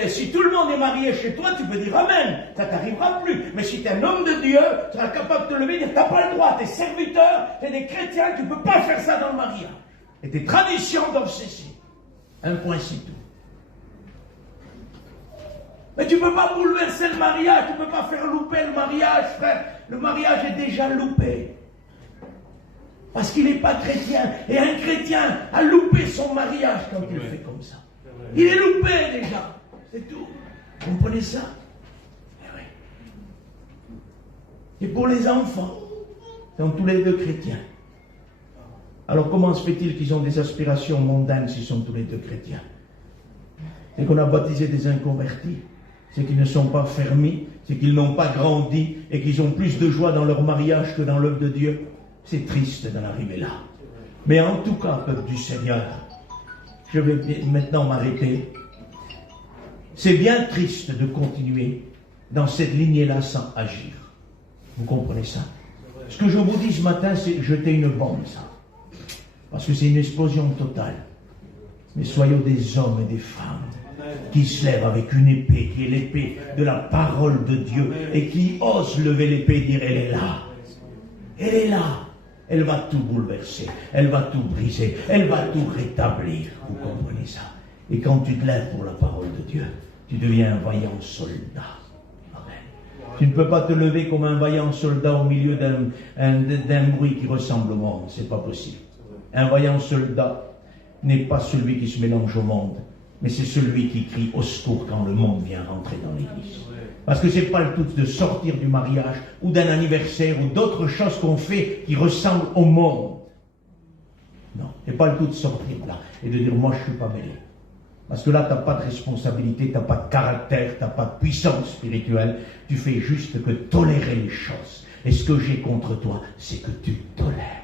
si tout le monde est marié chez toi, tu peux dire Amen, ça ne t'arrivera plus. Mais si tu es un homme de Dieu, tu seras capable de te lever et dire tu n'as pas le droit, tu es serviteur, tu es des chrétiens, tu ne peux pas faire ça dans le mariage. Et tes traditions doivent cesser. Un point, c'est tout. Mais tu ne peux pas bouleverser le mariage, tu ne peux pas faire louper le mariage, frère. Le mariage est déjà loupé. Parce qu'il n'est pas chrétien. Et un chrétien a loupé son mariage quand il fait comme ça. Il est loupé déjà. C'est tout. Vous comprenez ça? Eh oui. Et pour les enfants, sont tous les deux chrétiens. Alors comment se fait-il qu'ils ont des aspirations mondaines s'ils sont tous les deux chrétiens? C'est qu'on a baptisé des inconvertis. C'est qu'ils ne sont pas fermés, c'est qu'ils n'ont pas grandi et qu'ils ont plus de joie dans leur mariage que dans l'œuvre de Dieu. C'est triste d'en arriver là. Mais en tout cas, peuple du Seigneur, je vais maintenant m'arrêter. C'est bien triste de continuer dans cette lignée-là sans agir. Vous comprenez ça? Ce que je vous dis ce matin, c'est jeter une bombe, ça. Parce que c'est une explosion totale. Mais soyons des hommes et des femmes qui se lèvent avec une épée, qui est l'épée de la parole de Dieu, et qui osent lever l'épée et dire elle est là. Elle est là. Elle va tout bouleverser, elle va tout briser, elle va tout rétablir. Vous comprenez ça? Et quand tu te lèves pour la parole de Dieu, tu deviens un vaillant soldat. Amen. Tu ne peux pas te lever comme un vaillant soldat au milieu d'un bruit qui ressemble au monde. C'est pas possible. Un vaillant soldat n'est pas celui qui se mélange au monde, mais c'est celui qui crie au secours quand le monde vient rentrer dans l'église. Parce que c'est pas le tout de sortir du mariage ou d'un anniversaire ou d'autres choses qu'on fait qui ressemblent au monde. Non, c'est pas le tout de sortir là et de dire moi je suis pas mêlé. Parce que là tu n'as pas de responsabilité, tu n'as pas de caractère, tu n'as pas de puissance spirituelle, tu fais juste que tolérer les choses. Et ce que j'ai contre toi, c'est que tu tolères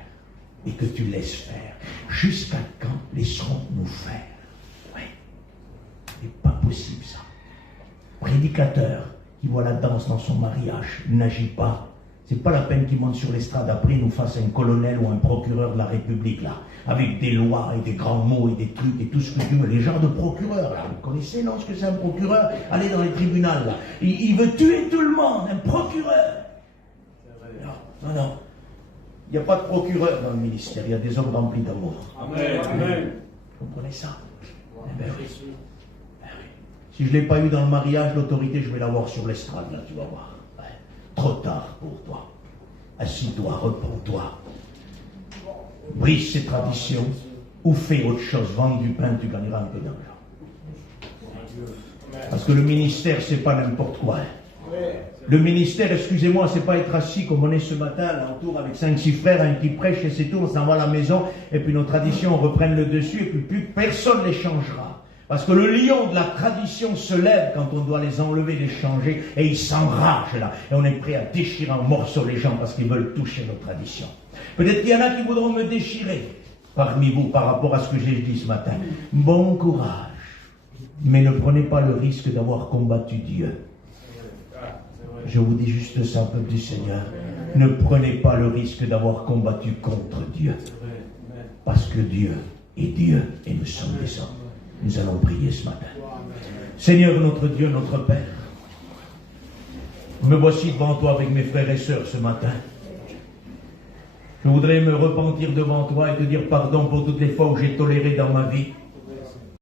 et que tu laisses faire. Jusqu'à quand laisserons-nous faire? Oui. C'est pas possible ça. Prédicateur qui voit la danse dans son mariage, il n'agit pas. C'est pas la peine qu'il monte sur l'estrade après, il nous fasse un colonel ou un procureur de la République là, avec des lois et des grands mots et des trucs et tout ce que tu veux. Les genres de procureurs là, vous connaissez non ce que c'est un procureur? Allez dans les tribunaux là, il veut tuer tout le monde, un procureur. Non, non. Il n'y a pas de procureur dans le ministère, il y a des hommes remplis d'amour. Amen. Amen. Vous comprenez ça? Eh ben oui. Eh oui. Si je ne l'ai pas eu dans le mariage, l'autorité, je vais l'avoir sur l'estrade, là, tu vas voir. Ouais. Trop tard pour toi. Assis-toi, repens-toi. Brise ces traditions ou fais autre chose. Vends du pain, tu gagneras un peu d'argent. Parce que le ministère, c'est pas n'importe quoi. Le ministère, excusez-moi, c'est pas être assis comme on est ce matin, là, autour avec 5-6 frères, un qui prêche et c'est tout, on s'en va à la maison, et puis nos traditions reprennent le dessus, et puis plus personne ne les changera. Parce que le lion de la tradition se lève quand on doit les enlever, les changer, et il s'enrage là, et on est prêt à déchirer en morceaux les gens parce qu'ils veulent toucher nos traditions. Peut-être qu'il y en a qui voudront me déchirer parmi vous par rapport à ce que j'ai dit ce matin. Bon courage, mais ne prenez pas le risque d'avoir combattu Dieu. Je vous dis juste ça, peuple du Seigneur. Ne prenez pas le risque d'avoir combattu contre Dieu. Parce que Dieu est Dieu et nous sommes des hommes. Nous allons prier ce matin. Seigneur notre Dieu, notre Père, me voici devant toi avec mes frères et sœurs ce matin. Je voudrais me repentir devant toi et te dire pardon pour toutes les fois où j'ai toléré dans ma vie